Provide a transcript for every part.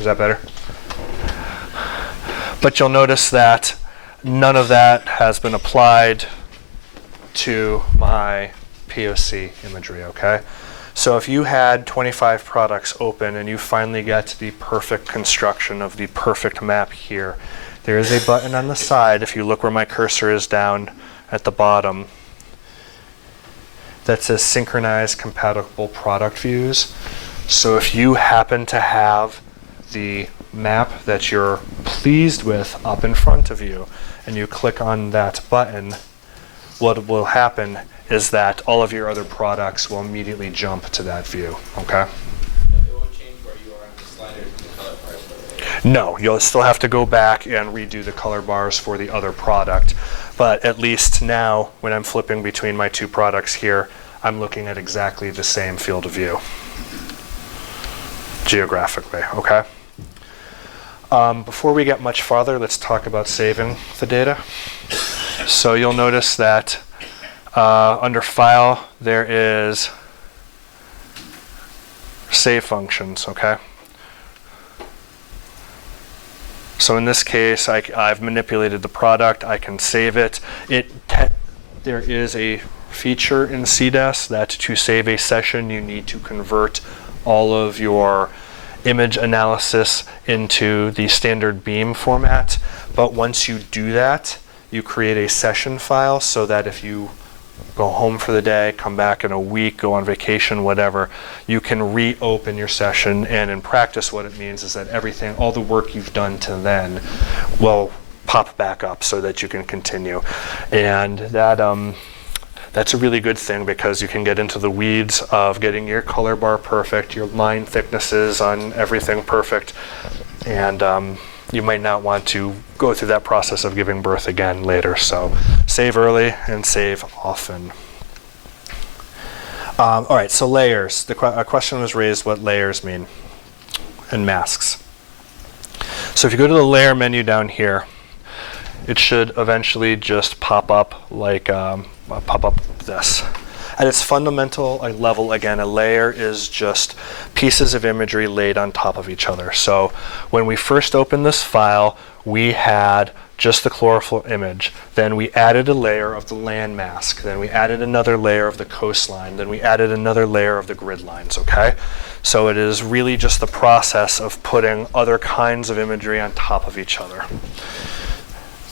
Is that better? But you'll notice that none of that has been applied to my POC imagery, okay? So if you had 25 products open and you finally get to the perfect construction of the perfect map here, there is a button on the side, if you look where my cursor is down at the bottom, that says Synchronized Compatible Product Views. So if you happen to have the map that you're pleased with up in front of you, and you click on that button, what will happen is that all of your other products will immediately jump to that view, okay? It won't change where you are on the sliders and the color bars. No, you'll still have to go back and redo the color bars for the other product. But at least now, when I'm flipping between my two products here, I'm looking at exactly the same field of view, geographically, okay? Before we get much farther, let's talk about saving the data. So you'll notice that under File, there is Save Functions, okay? So in this case, I've manipulated the product. I can save it. There is a feature in CDES that to save a session, you need to convert all of your image analysis into the standard beam format. But once you do that, you create a session file so that if you go home for the day, come back in a week, go on vacation, whatever, you can reopen your session. And in practice, what it means is that everything, all the work you've done to then will pop back up so that you can continue. And that's a really good thing because you can get into the weeds of getting your color bar perfect, your line thicknesses on everything perfect, and you might not want to go through that process of giving birth again later. So save early and save often. All right, so layers. A question was raised what layers mean and masks. So if you go to the layer menu down here, it should eventually just pop up like this. At its fundamental level, again, a layer is just pieces of imagery laid on top of each other. So when we first opened this file, we had just the chlorophyll image. Then we added a layer of the land mask. Then we added another layer of the coastline. Then we added another layer of the grid lines, okay? So it is really just the process of putting other kinds of imagery on top of each other.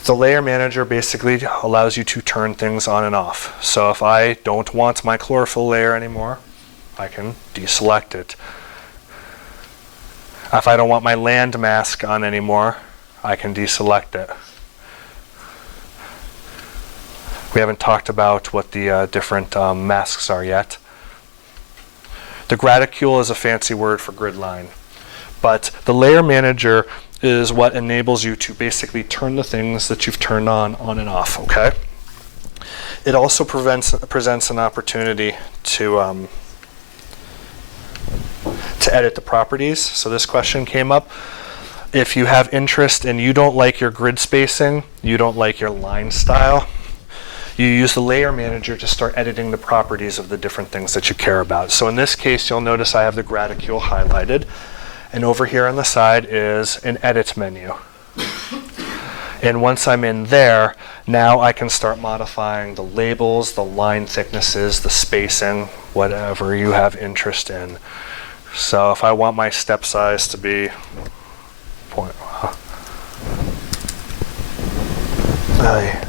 The layer manager basically allows you to turn things on and off. So if I don't want my chlorophyll layer anymore, I can deselect it. If I don't want my land mask on anymore, I can deselect it. We haven't talked about what the different masks are yet. The graticule is a fancy word for grid line, but the layer manager is what enables you to basically turn the things that you've turned on and off, okay? It also presents an opportunity to edit the properties. So this question came up. If you have interest and you don't like your grid spacing, you don't like your line style, you use the layer manager to start editing the properties of the different things that you care about. So in this case, you'll notice I have the graticule highlighted. And over here on the side is an edit menu. And once I'm in there, now I can start modifying the labels, the line thicknesses, the spacing, whatever you have interest in. So if I want my step size to be I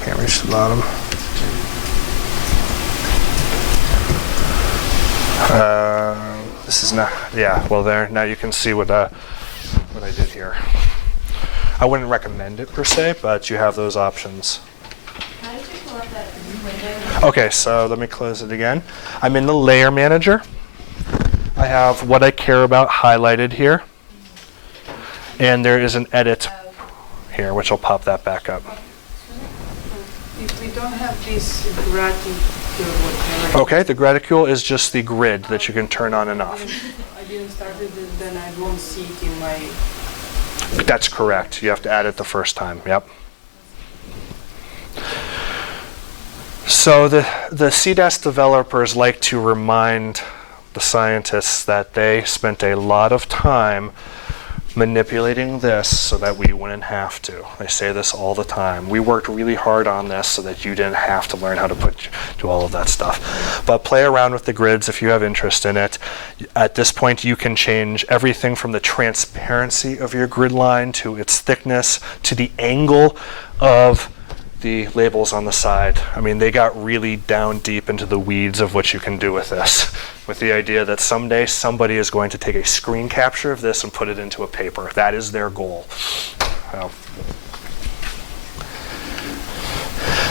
can't reach the bottom. This is not, yeah, well there, now you can see what I did here. I wouldn't recommend it per se, but you have those options. How did you pull up that window? Okay, so let me close it again. I'm in the layer manager. I have what I care about highlighted here. And there is an edit here, which will pop that back up. If we don't have this graticule, whatever. Okay, the graticule is just the grid that you can turn on and off. I didn't start it, then I won't see it in my... That's correct. You have to add it the first time, yep. So the CDES developers like to remind the scientists that they spent a lot of time manipulating this so that we wouldn't have to. I say this all the time. We worked really hard on this so that you didn't have to learn how to do all of that stuff. But play around with the grids if you have interest in it. At this point, you can change everything from the transparency of your grid line to its thickness to the angle of the labels on the side. I mean, they got really down deep into the weeds of what you can do with this, with the idea that someday somebody is going to take a screen capture of this and put it into a paper. That is their goal.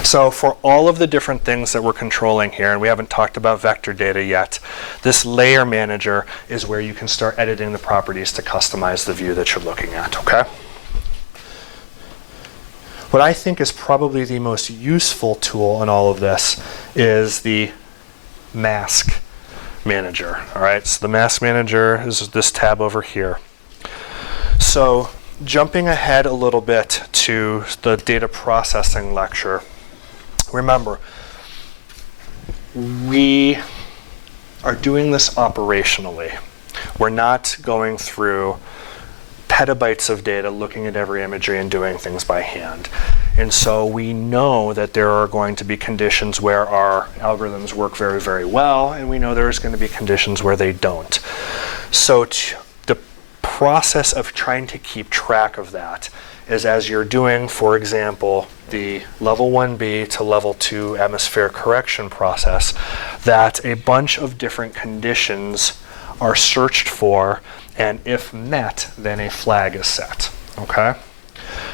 So for all of the different things that we're controlling here, and we haven't talked about vector data yet, this layer manager is where you can start editing the properties to customize the view that you're looking at, okay? What I think is probably the most useful tool in all of this is the mask manager. All right, so the mask manager is this tab over here. So jumping ahead a little bit to the data processing lecture, remember, we are doing this operationally. We're not going through petabytes of data looking at every imagery and doing things by hand. And so we know that there are going to be conditions where our algorithms work very, very well, and we know there's going to be conditions where they don't. So the process of trying to keep track of that is as you're doing, for example, the level 1B to level 2 atmospheric correction process, that a bunch of different conditions are searched for, and if met, then a flag is set, okay?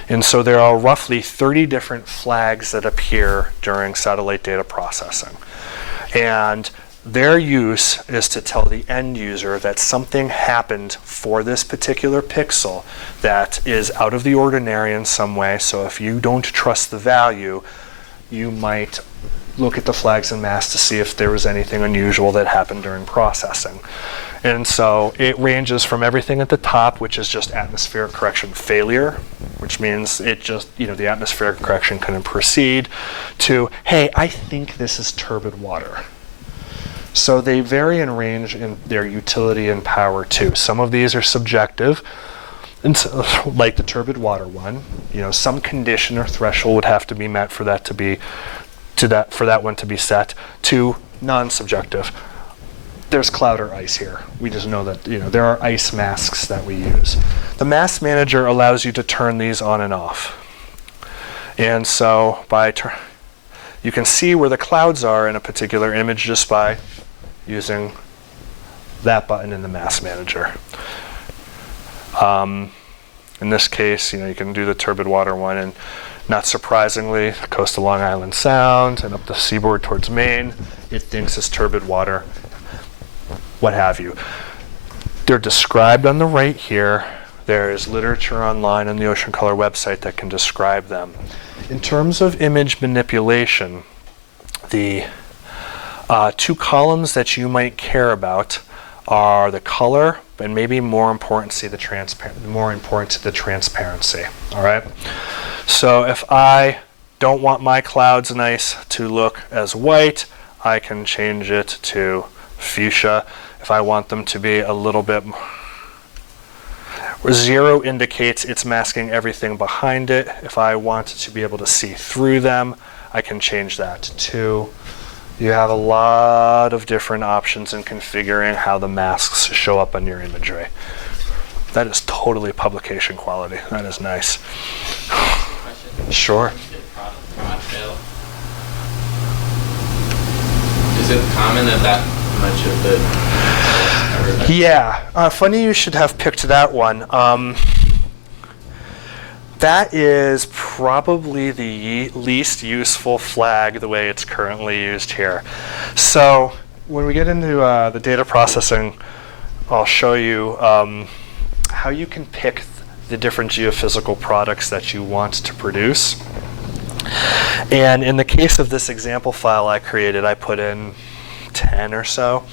And so there are roughly 30 different flags that appear during satellite data processing. And their use is to tell the end user that something happened for this particular pixel that is out of the ordinary in some way. So if you don't trust the value, you might look at the flags and masks to see if there was anything unusual that happened during processing. And so it ranges from everything at the top, which is just atmospheric correction failure, which means it just, the atmospheric correction couldn't proceed, to, hey, I think this is turbid water. So they vary in range in their utility and power too. Some of these are subjective, and so, like the turbid water one, some condition or threshold would have to be met for that to be, for that one to be set to non-subjective. There's cloud or ice here. We just know that there are ice masks that we use. The mask manager allows you to turn these on and off. And so you can see where the clouds are in a particular image just by using that button in the mask manager. In this case, you can do the turbid water one, and not surprisingly, the coast of Long Island Sound and up the seaboard towards Maine, it thinks it's turbid water, what have you. They're described on the right here. There is literature online on the Ocean Color website that can describe them. In terms of image manipulation, the two columns that you might care about are the color, and maybe more important to the transparency. All right. So if I don't want my clouds and ice to look as white, I can change it to fuchsia. If I want them to be a little bit more, 0 indicates it's masking everything behind it. If I want to be able to see through them, I can change that to 2. You have a lot of different options in configuring how the masks show up on your imagery. That is totally publication quality. That is nice. Question. Sure. Prod fail. Is it common that much of the Yeah, funny you should have picked that one. That is probably the least useful flag the way it's currently used here. So when we get into the data processing, I'll show you how you can pick the different geophysical products that you want to produce. And in the case of this example file I created, I put in 10 or so.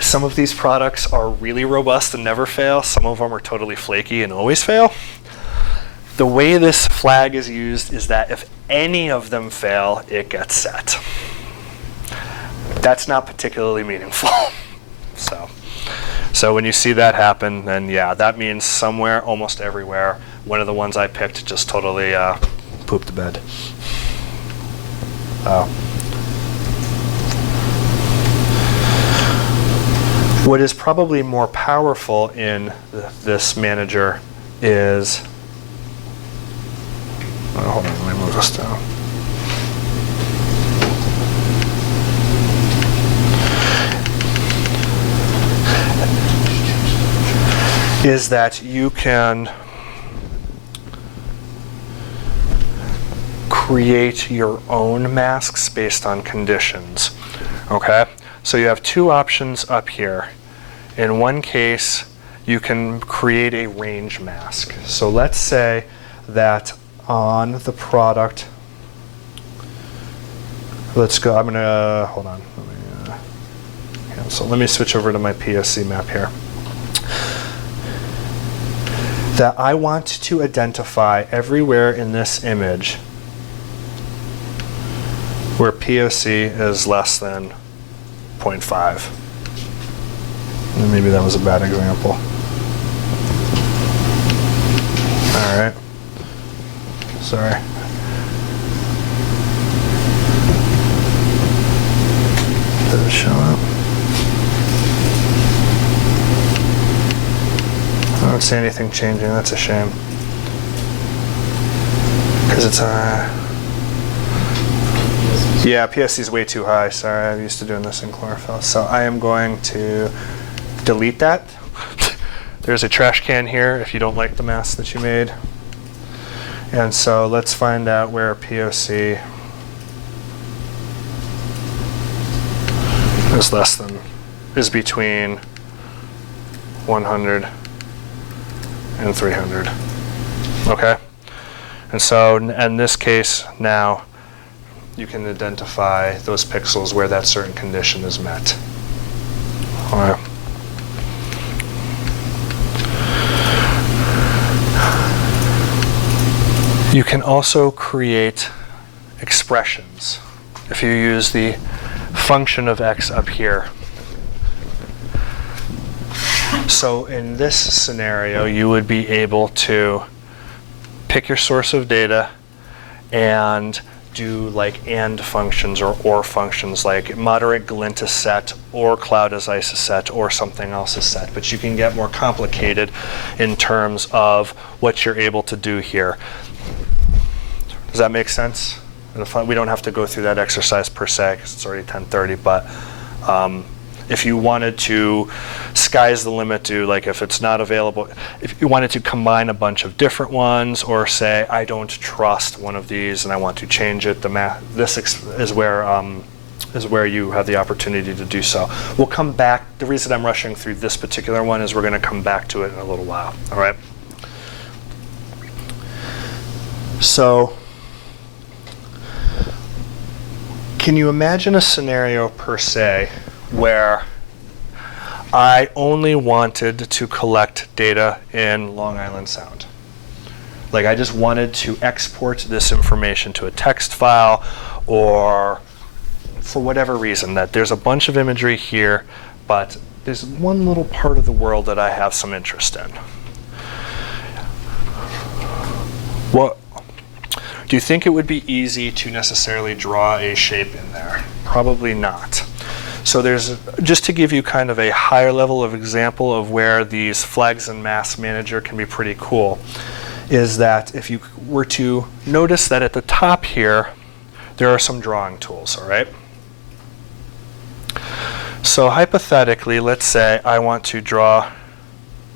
Some of these products are really robust and never fail. Some of them are totally flaky and always fail. The way this flag is used is that if any of them fail, it gets set. That's not particularly meaningful. So when you see that happen, then yeah, that means somewhere, almost everywhere, one of the ones I picked just totally pooped the bed. What is probably more powerful in this manager is, hold on, let me move this down. Is that you can create your own masks based on conditions. Okay? So you have two options up here. In one case, you can create a range mask. So let's say that on the product, let's go, I'm gonna, hold on, let me cancel. Let me switch over to my PSC map here. That I want to identify everywhere in this image where POC is less than 0.5. And maybe that was a bad example. All right. Sorry. Did it show up? I don't see anything changing. That's a shame. Because it's yeah, PSC is way too high. Sorry, I'm used to doing this in chlorophyll. So I am going to delete that. There's a trash can here if you don't like the mask that you made. And so let's find out where POC is between 100 and 300. Okay? And so in this case now, you can identify those pixels where that certain condition is met. All right. You can also create expressions if you use the function of x up here. So in this scenario, you would be able to pick your source of data and do like AND functions or functions like moderate glint is set or cloud as ice is set or something else is set. But you can get more complicated in terms of what you're able to do here. Does that make sense? We don't have to go through that exercise per se because it's already 10:30, but if you wanted to, sky's the limit to, like if it's not available, if you wanted to combine a bunch of different ones or say, I don't trust one of these and I want to change it, this is where you have the opportunity to do so. We'll come back. The reason I'm rushing through this particular one is we're going to come back to it in a little while. All right? So, can you imagine a scenario per se where I only wanted to collect data in Long Island Sound? Like I just wanted to export this information to a text file, or for whatever reason, that there's a bunch of imagery here, but there's one little part of the world that I have some interest in. What do you think it would be easy to necessarily draw a shape in there? Probably not. So there's, just to give you kind of a higher level of example of where these flags and mask manager can be pretty cool, is that if you were to notice that at the top here, there are some drawing tools, all right? So hypothetically, let's say I want to draw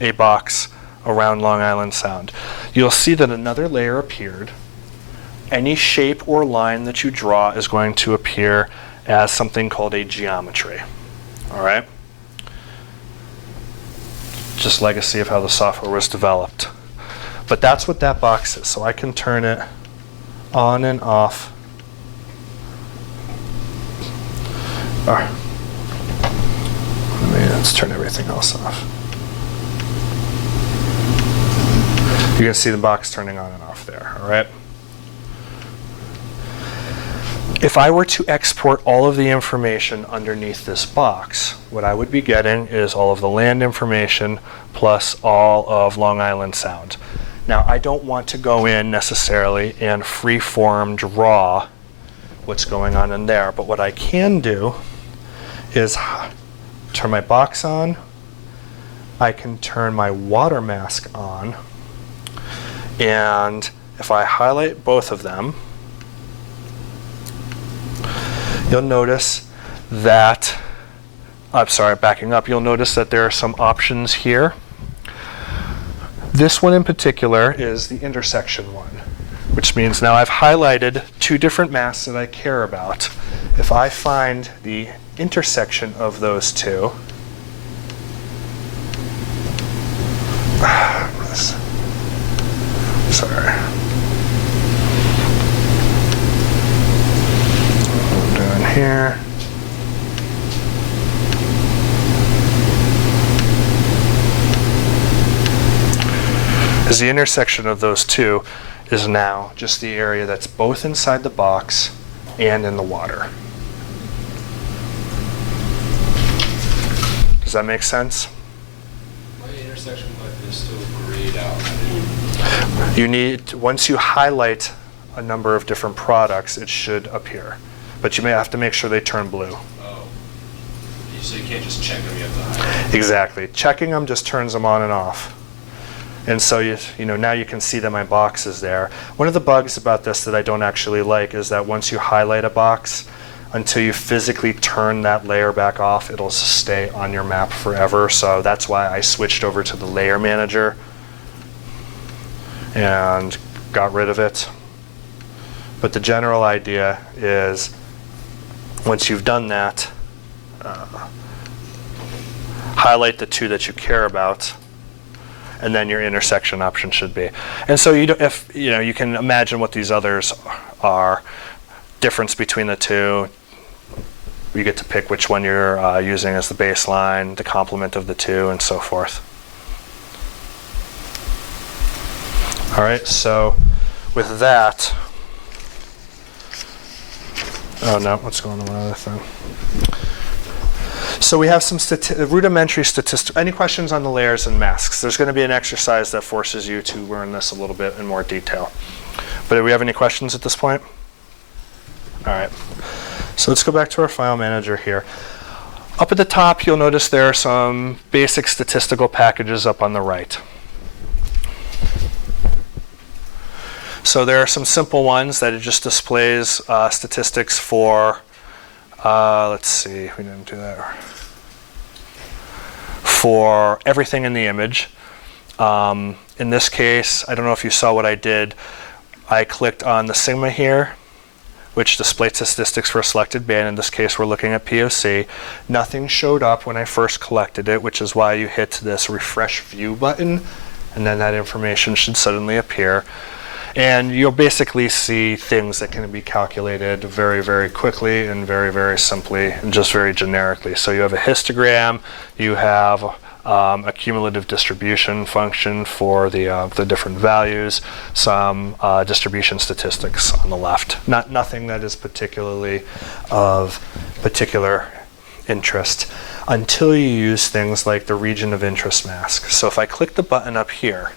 a box around Long Island Sound. You'll see that another layer appeared. Any shape or line that you draw is going to appear as something called a geometry. All right? Just legacy of how the software was developed. But that's what that box is. So I can turn it on and off. Let's turn everything else off. You can see the box turning on and off there, all right? If I were to export all of the information underneath this box, what I would be getting is all of the land information plus all of Long Island Sound. Now, I don't want to go in necessarily and free-form draw what's going on in there, but what I can do is turn my box on. I can turn my water mask on, and if I highlight both of them, you'll notice that, I'm sorry, backing up, you'll notice that there are some options here. This one in particular is the intersection one, which means now I've highlighted two different masks that I care about. If I find the intersection of those two, sorry. What I'm doing here. Is the intersection of those two is now just the area that's both inside the box and in the water. Does that make sense? Why intersection like this still grayed out? You need, once you highlight a number of different products, it should appear. But you may have to make sure they turn blue. Oh. So you can't just check them, you have to highlight. Exactly. Checking them just turns them on and off. And so you know, now you can see that my box is there. One of the bugs about this that I don't actually like is that once you highlight a box, until you physically turn that layer back off, it'll stay on your map forever. So that's why I switched over to the layer manager and got rid of it. But the general idea is, once you've done that, highlight the two that you care about, and then your intersection option should be. And so if you can imagine what these others are, difference between the two. You get to pick which one you're using as the baseline, the complement of the two, and so forth. All right, so with that, oh no, what's going on with my other thing? So we have some rudimentary statistics. Any questions on the layers and masks? There's going to be an exercise that forces you to learn this a little bit in more detail. But do we have any questions at this point? All right. So let's go back to our file manager here. Up at the top, you'll notice there are some basic statistical packages up on the right. So there are some simple ones that it just displays statistics for, let's see, we didn't do that. For everything in the image. In this case, I don't know if you saw what I did. I clicked on the sigma here, which displays statistics for a selected band. In this case, we're looking at POC. Nothing showed up when I first collected it, which is why you hit this refresh view button, and then that information should suddenly appear. And you'll basically see things that can be calculated very, very quickly and very, very simply and just very generically. So you have a histogram, you have a cumulative distribution function for the different values, some distribution statistics on the left. Nothing that is particularly of particular interest until you use things like the region of interest mask. So if I click the button up here,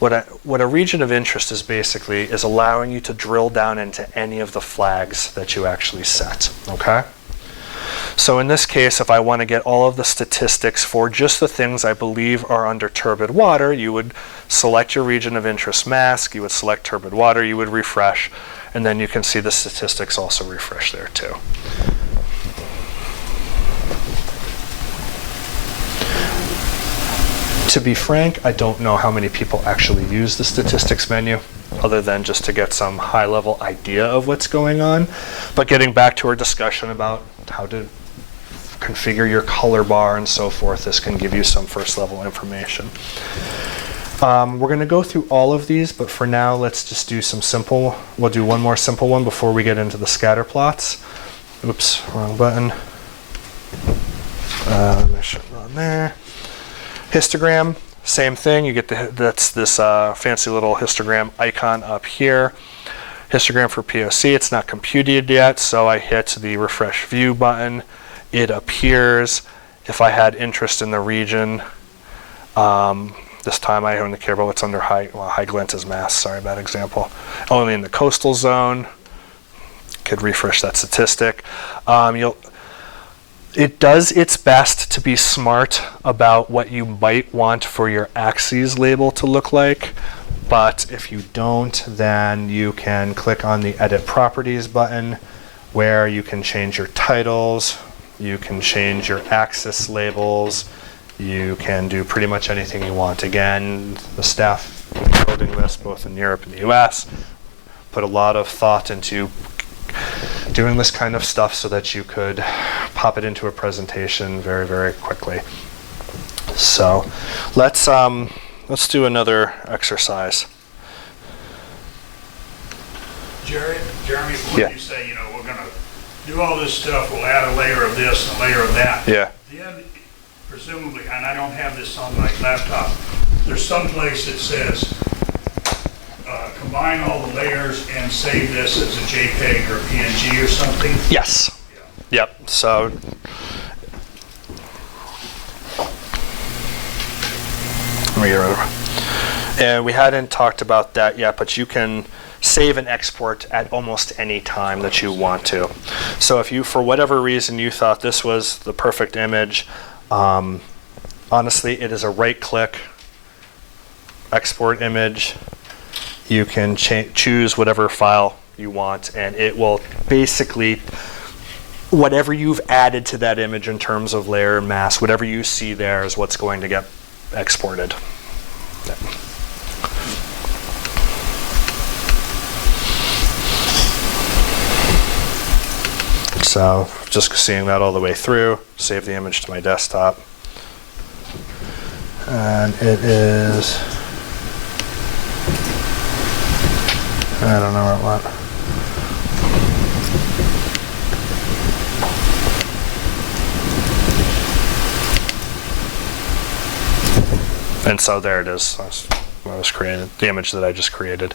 what a region of interest is basically is allowing you to drill down into any of the flags that you actually set, okay? So in this case, if I want to get all of the statistics for just the things I believe are under turbid water, you would select your region of interest mask, you would select turbid water, you would refresh, and then you can see the statistics also refresh there too. To be frank, I don't know how many people actually use the statistics menu, other than just to get some high-level idea of what's going on. But getting back to our discussion about how to configure your color bar and so forth, this can give you some first-level information. We're going to go through all of these, but for now, let's just do some simple. We'll do one more simple one before we get into the scatter plots. Oops, wrong button. Let me shut it on there. Histogram, same thing. You get that's this fancy little histogram icon up here. Histogram for POC, it's not computed yet, so I hit the refresh view button. It appears. If I had interest in the region, this time I only care about what's under high glint is Mass, sorry, bad example. Only in the coastal zone. Could refresh that statistic. It does its best to be smart about what you might want for your axes label to look like, but if you don't, then you can click on the Edit Properties button, where you can change your titles, you can change your axis labels, you can do pretty much anything you want. Again, the staff building this both in Europe and the US put a lot of thought into doing this kind of stuff so that you could pop it into a presentation very, very quickly. So let's do another exercise. Jeremy, when Yeah. you say, we're going to do all this stuff, we'll add a layer of this and a layer of that. Yeah. Then, presumably, and I don't have this on my laptop, there's some place that says, combine all the layers and save this as a JPEG or PNG or something? Yes. Yeah. Yep. So let me get rid of it. And we hadn't talked about that yet, but you can save and export at almost any time that you want to. So if you, for whatever reason, you thought this was the perfect image, honestly, it is a right-click, export image. You can choose whatever file you want, and it will basically, whatever you've added to that image in terms of layer and mask, whatever you see there is what's going to get exported. Yeah. So just seeing that all the way through, save the image to my desktop. And it is, I don't know what. And so there it is. What was created, the image that I just created.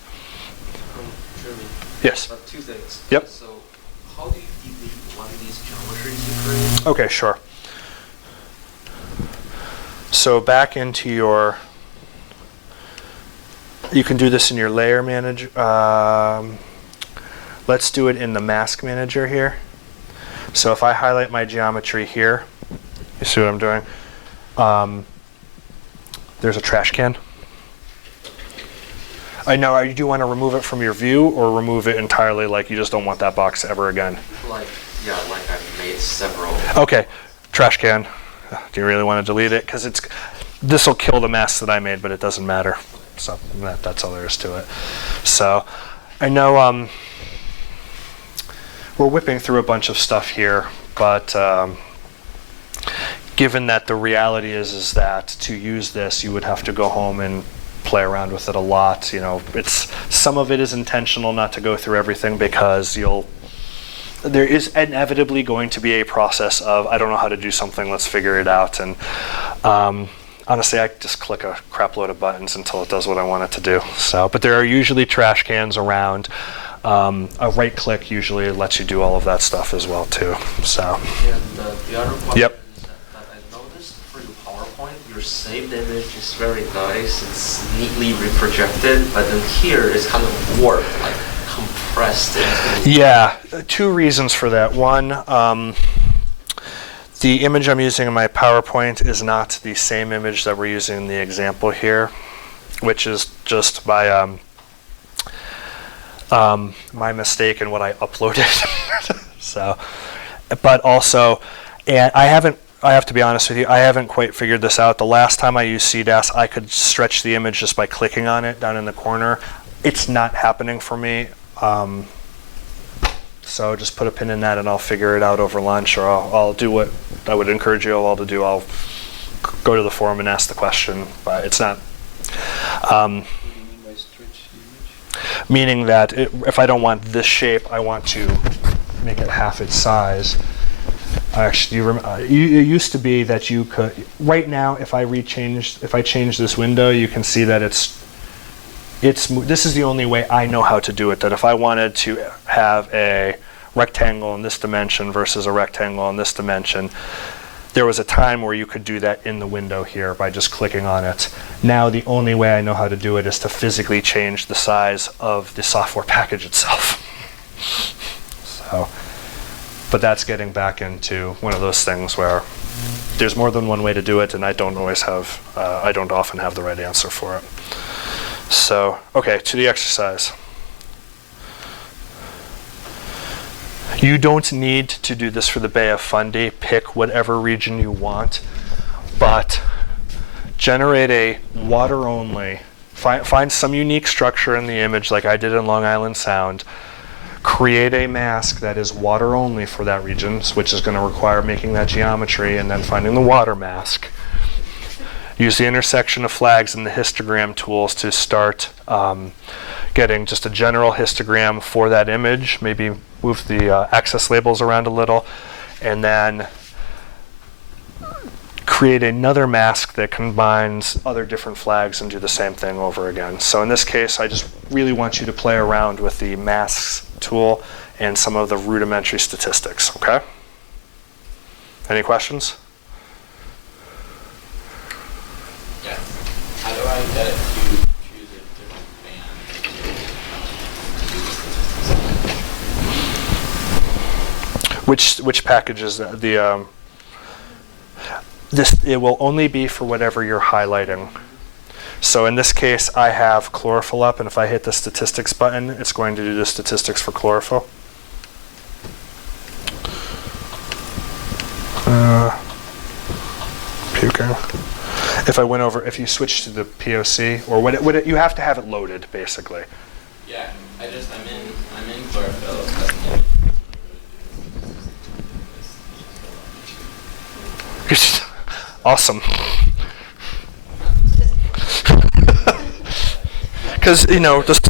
Jeremy, Yes. two things. Yep. So, how do you delete one of these geometries you create? Okay, sure. So back into your, you can do this in your layer manager. Let's do it in the mask manager here. So if I highlight my geometry here, you see what I'm doing? There's a trash can. I know, you do want to remove it from your view or remove it entirely, like you just don't want that box ever again? Like I've made several. Okay, trash can. Do you really want to delete it? Because this will kill the mask that I made, but it doesn't matter. So that's all there is to it. So I know we're whipping through a bunch of stuff here, but given that the reality is that to use this, you would have to go home and play around with it a lot. Some of it is intentional not to go through everything because there is inevitably going to be a process of, I don't know how to do something, let's figure it out. And honestly, I just click a crap load of buttons until it does what I want it to do. So, but there are usually trash cans around. A right click usually lets you do all of that stuff as well too. So. And the other question Yep. is that I noticed for your PowerPoint, your saved image is very nice. It's neatly reprojected, but then here it's kind of warped, like compressed into. Yeah, two reasons for that. One, the image I'm using in my PowerPoint is not the same image that we're using in the example here, which is just my my mistake in what I uploaded. So, but also, and I have to be honest with you, I haven't quite figured this out. The last time I used CDAS, I could stretch the image just by clicking on it down in the corner. It's not happening for me. So just put a pin in that and I'll figure it out over lunch, or I'll do what I would encourage you all to do. I'll go to the forum and ask the question, but it's not. Meaning that if I don't want this shape, I want to make it half its size. Actually, it used to be that you could. Right now, if I change this window, you can see that this is the only way I know how to do it, that if I wanted to have a rectangle in this dimension versus a rectangle in this dimension, there was a time where you could do that in the window here by just clicking on it. Now the only way I know how to do it is to physically change the size of the software package itself. So, but that's getting back into one of those things where there's more than one way to do it, and I don't often have the right answer for it. So, okay, to the exercise. You don't need to do this for the Bay of Fundy. Pick whatever region you want, but generate a water-only. Find some unique structure in the image like I did in Long Island Sound. Create a mask that is water-only for that region, which is going to require making that geometry and then finding the water mask. Use the intersection of flags and the histogram tools to start getting just a general histogram for that image. Maybe move the access labels around a little, and then create another mask that combines other different flags and do the same thing over again. So in this case, I just really want you to play around with the masks tool and some of the rudimentary statistics, okay? Any questions? Yeah. How do I get it to choose a different band? Which package is that? It will only be for whatever you're highlighting. So in this case, I have chlorophyll up, and if I hit the statistics button, it's going to do the statistics for chlorophyll. Puking. If you switch to the POC, or you have to have it loaded, basically. Yeah, I'm in chlorophyll. Awesome. Because, just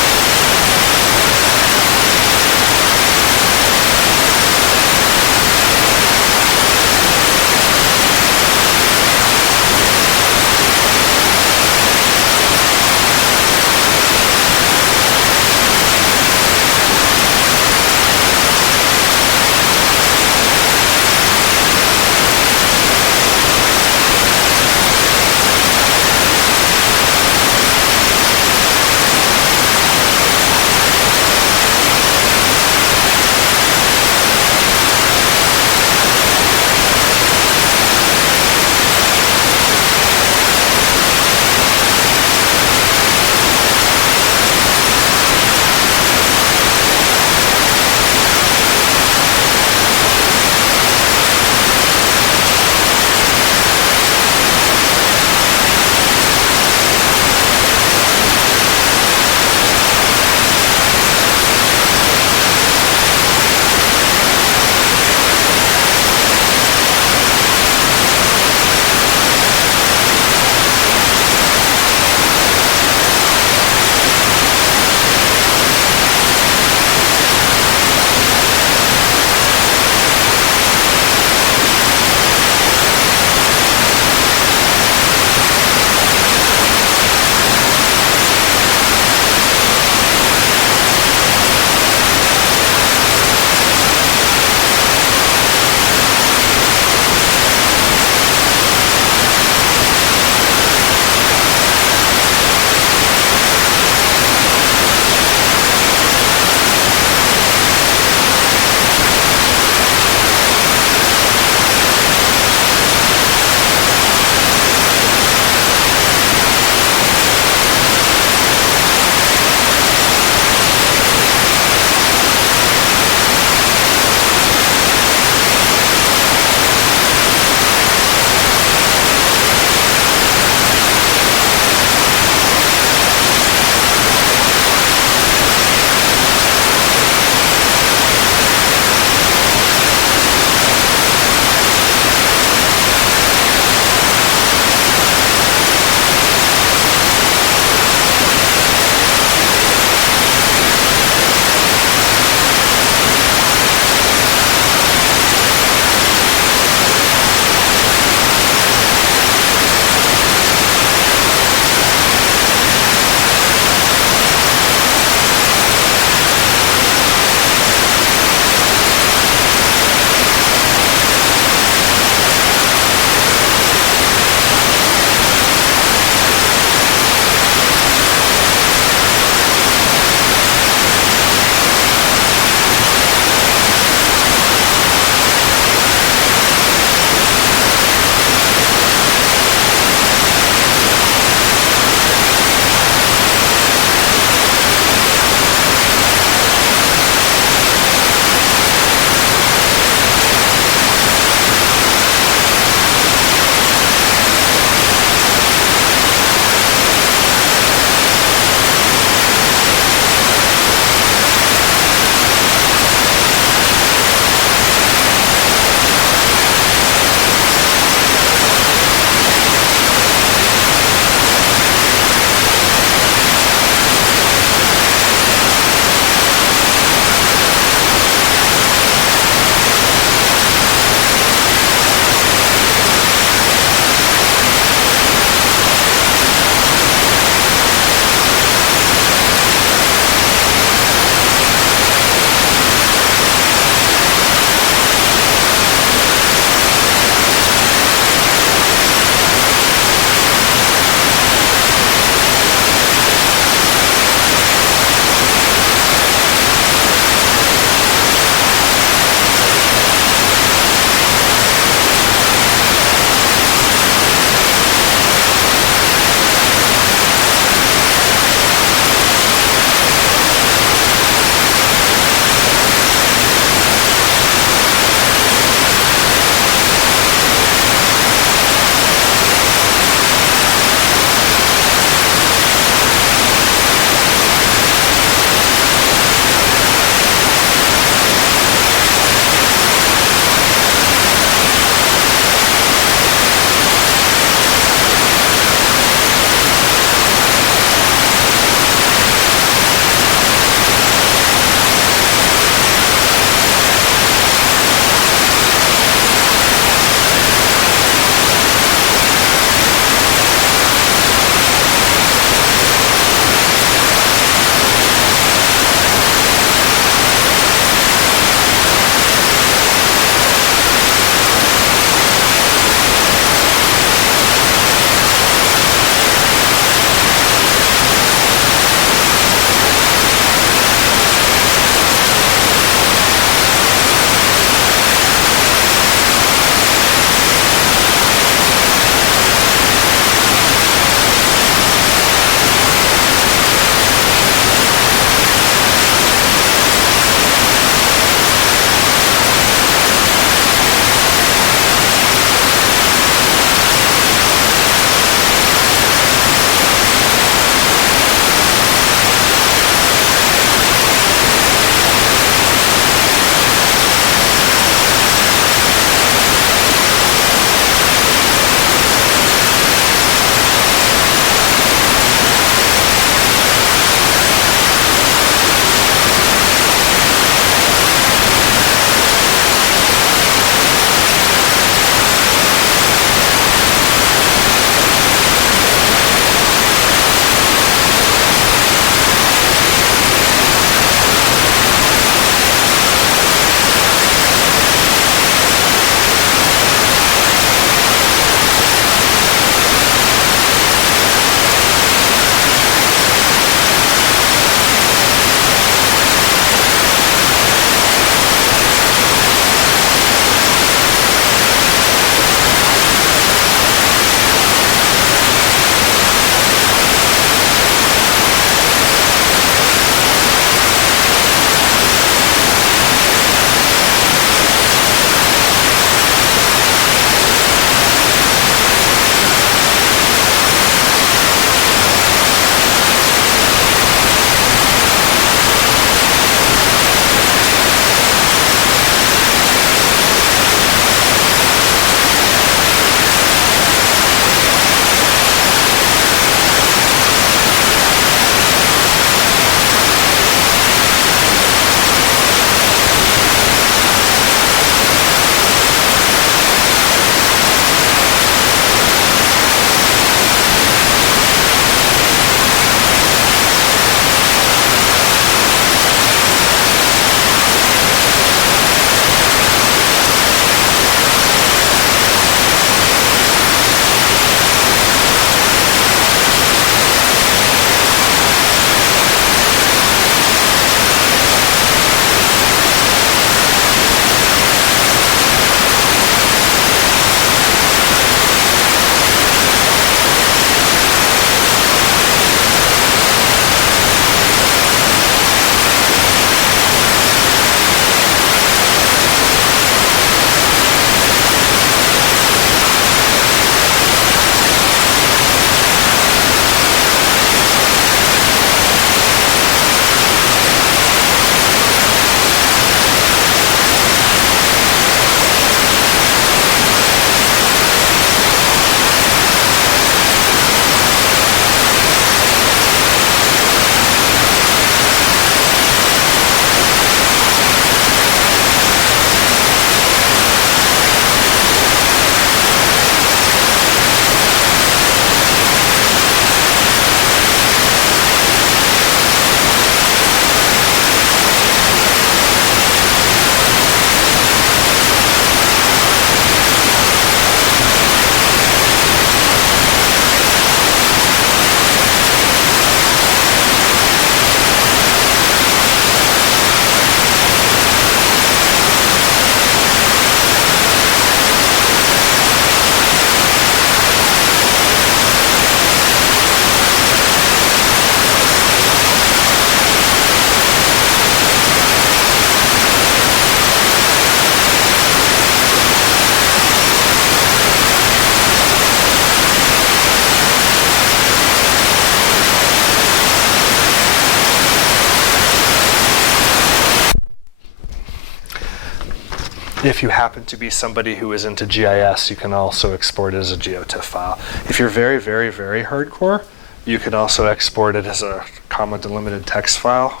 If you happen to be somebody who is into GIS, you can also export it as a GeoTIFF file. If you're very, very, very hardcore, you can also export it as a comma delimited text file.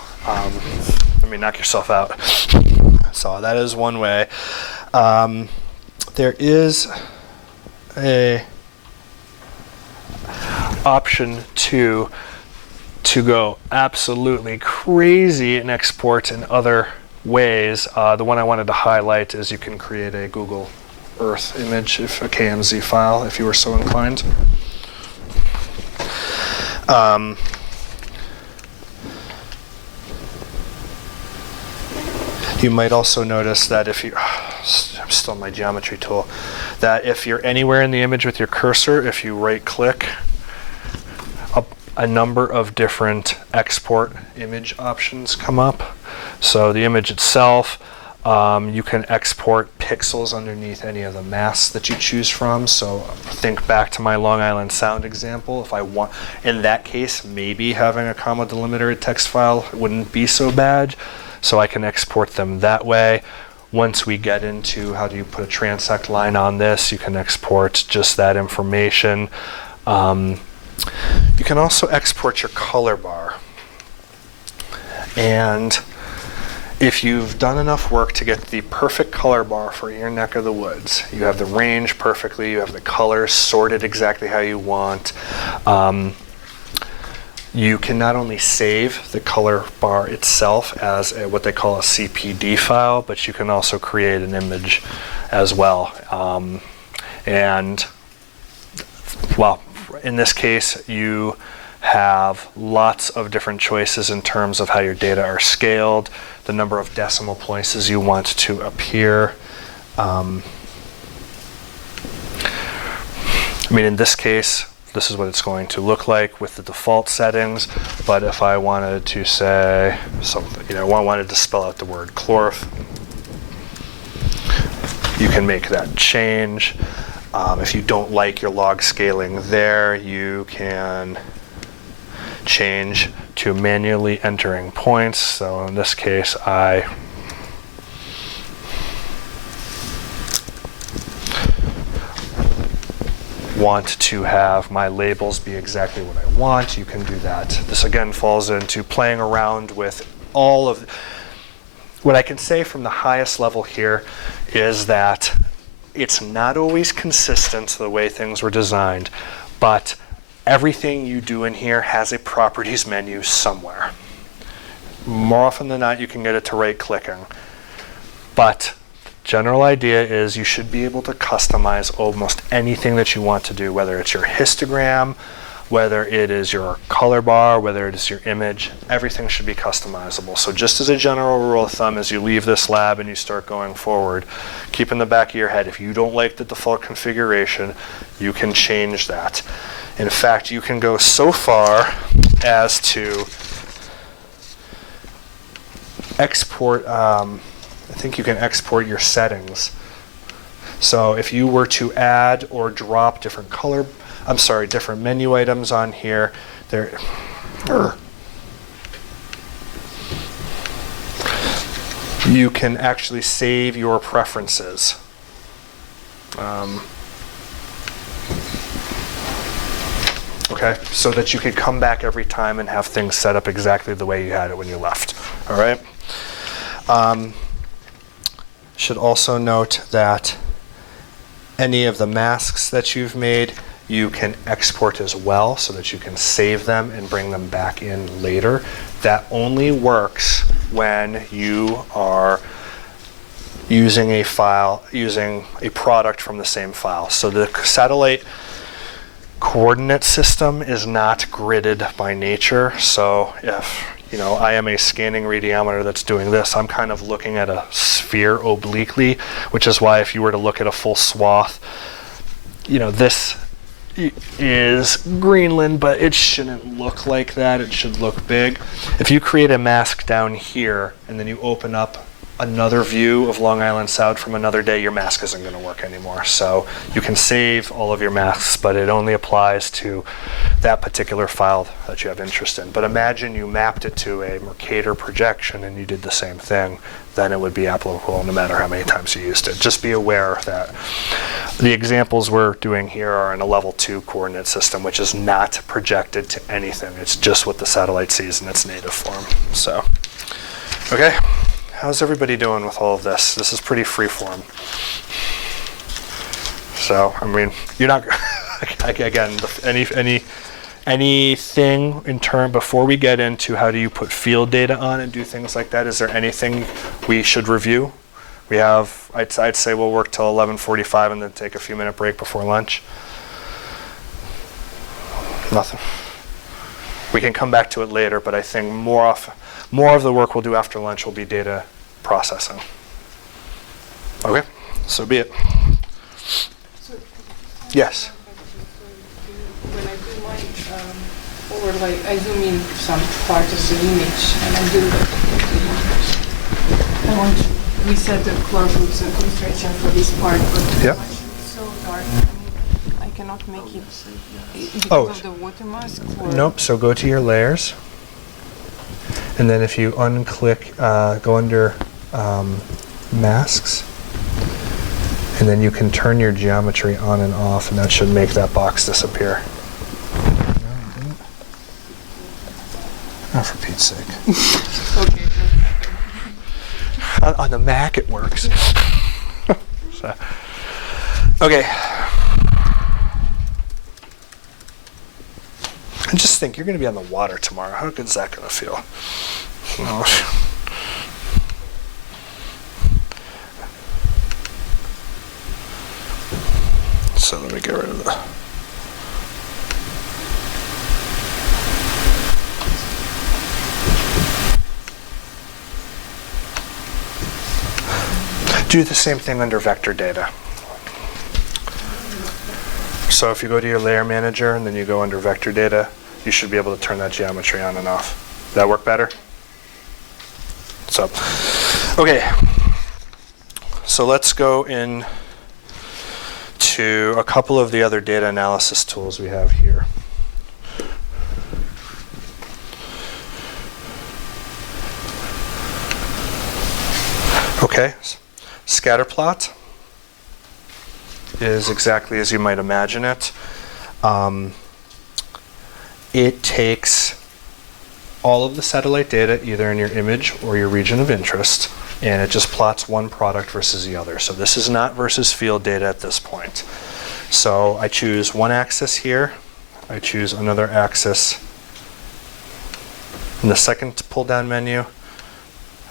Knock yourself out. So that is one way. There is a option to go absolutely crazy and export in other ways. The one I wanted to highlight is you can create a Google Earth image, if a KMZ file, if you were so inclined. You might also notice that if you, I'm still on my geometry tool, that if you're anywhere in the image with your cursor, if you right click, a number of different export image options come up. So the image itself, you can export pixels underneath any of the masks that you choose from. So think back to my Long Island Sound example. If I want, in that case, maybe having a comma delimiter text file wouldn't be so bad. So I can export them that way. Once we get into how do you put a transect line on this, you can export just that information. You can also export your color bar. And if you've done enough work to get the perfect color bar for your neck of the woods, you have the range perfectly, you have the colors sorted exactly how you want, you can not only save the color bar itself as what they call a CPD file, but you can also create an image as well. In this case, you have lots of different choices in terms of how your data are scaled, the number of decimal places you want to appear. In this case, this is what it's going to look like with the default settings. But if I wanted to say something, I wanted to spell out the word chlorf, you can make that change. If you don't like your log scaling there, you can change to manually entering points. So in this case, I want to have my labels be exactly what I want. You can do that. This again falls into playing around with all of what I can say from the highest level here is that it's not always consistent the way things were designed, but everything you do in here has a properties menu somewhere. More often than not, you can get it to right clicking. But general idea is you should be able to customize almost anything that you want to do, whether it's your histogram, whether it is your color bar, whether it is your image, everything should be customizable. So just as a general rule of thumb, as you leave this lab and you start going forward, keep in the back of your head, if you don't like the default configuration, you can change that. In fact, you can go so far as to export, I think you can export your settings. So if you were to add or drop different different menu items on here, you can actually save your preferences. Okay, so that you could come back every time and have things set up exactly the way you had it when you left. All right. Should also note that any of the masks that you've made, you can export as well so that you can save them and bring them back in later. That only works when you are using a product from the same file. So the satellite coordinate system is not gridded by nature. So if I am a scanning radiometer that's doing this, I'm kind of looking at a sphere obliquely, which is why if you were to look at a full swath, this is Greenland, but it shouldn't look like that. It should look big. If you create a mask down here and then you open up another view of Long Island Sound from another day, your mask isn't going to work anymore. So you can save all of your masks, but it only applies to that particular file that you have interest in. But imagine you mapped it to a Mercator projection and you did the same thing, then it would be applicable no matter how many times you used it. Just be aware that the examples we're doing here are in a level 2 coordinate system, which is not projected to anything. It's just what the satellite sees in its native form. So, okay. How's everybody doing with all of this? This is pretty freeform. So, I mean, you're not, again, anything in turn, before we get into how do you put field data on and do things like that, is there anything we should review? We have, I'd say we'll work till 11:45 and then take a few minute break before lunch. Nothing. We can come back to it later, but I think more of the work we'll do after lunch will be data processing. Okay, so be it. So, Yes. when I do my overlay, I zoom in some part of the image and I do I want to reset the closures and concentration for this part, but Yep. it's so dark. I mean, I cannot make it because Oh. of the water mask. Or Nope, so go to your layers. And then if you unclick, go under masks. And then you can turn your geometry on and off, and that should make that box disappear. No, you didn't. Oh, for Pete's sake. Okay. On the Mac, it works. So, okay. And just think, you're going to be on the water tomorrow. How good is that going to feel? No. So let me get rid of the. Do the same thing under vector data. So if you go to your layer manager and then you go under vector data, you should be able to turn that geometry on and off. That work better? So, okay. So let's go in to a couple of the other data analysis tools we have here. Okay, scatter plot is exactly as you might imagine it. It takes all of the satellite data, either in your image or your region of interest, and it just plots one product versus the other. So this is not versus field data at this point. So I choose one axis here, I choose another axis. In the second pull-down menu,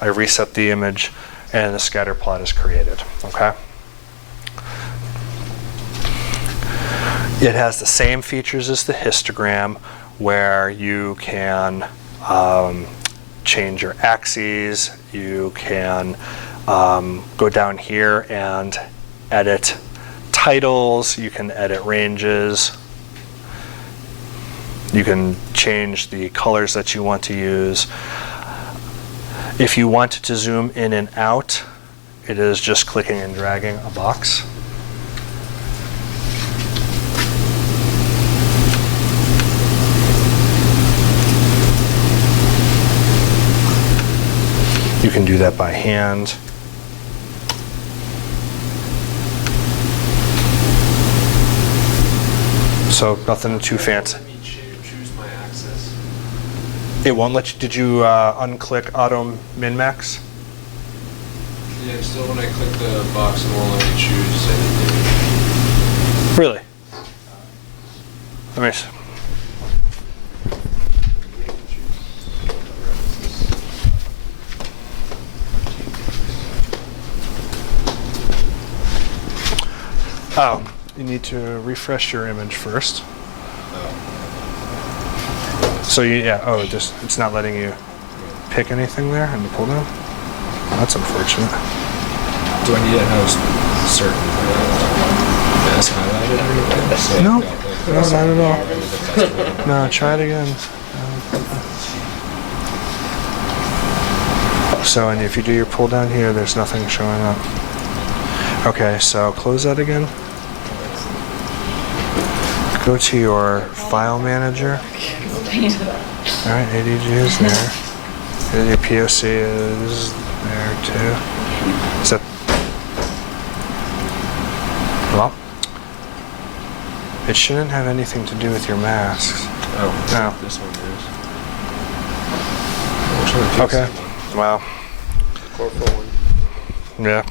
I reset the image, and the scatter plot is created, okay? It has the same features as the histogram, where you can change your axes, you can go down here and edit titles, you can edit ranges, you can change the colors that you want to use. If you want to zoom in and out, it is just clicking and dragging a box. You can do that by hand. So nothing too fancy. Let me choose my axis. It won't let you. Did you unclick auto min-max? Yeah, still when I click the box, it won't let me choose anything. Really? Let me. Oh, you need to refresh your image first. So it's not letting you pick anything there in the pull down? That's unfortunate. Do I need to have certain mask highlighted or anything? So No, I've got, no, not at all. No, try it again. So, and if you do your pull down here, there's nothing showing up. Okay, so close that again. Go to your file manager. All right, ADG is there. The POC is there too. Is that? Well, it shouldn't have anything to do with your masks. Oh, No. this one is. Okay. Well, 441. yeah.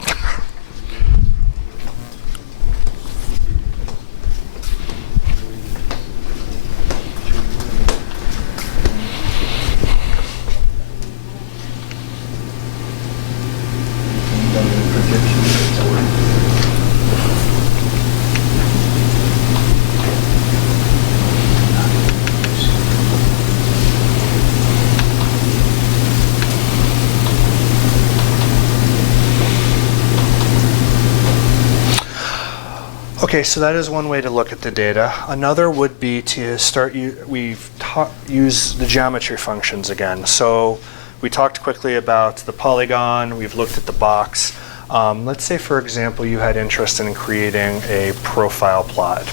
Okay, so that is one way to look at the data. Another would be to start, use the geometry functions again. So we talked quickly about the polygon, we've looked at the box. Let's say, for example, you had interest in creating a profile plot.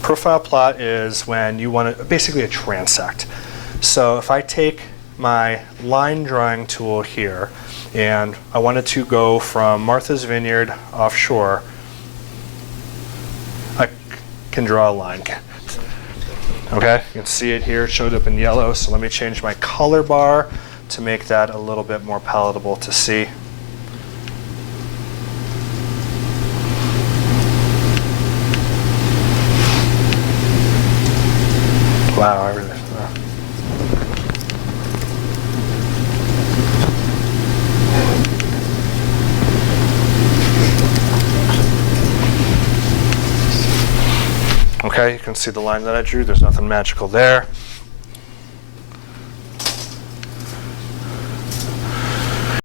Profile plot is when you want to, basically a transect. So if I take my line drawing tool here, and I wanted to go from Martha's Vineyard offshore, I can draw a line. Okay, you can see it here, it showed up in yellow, so let me change my color bar to make that a little bit more palatable to see. Wow, I really, Okay, you can see the line that I drew. There's nothing magical there.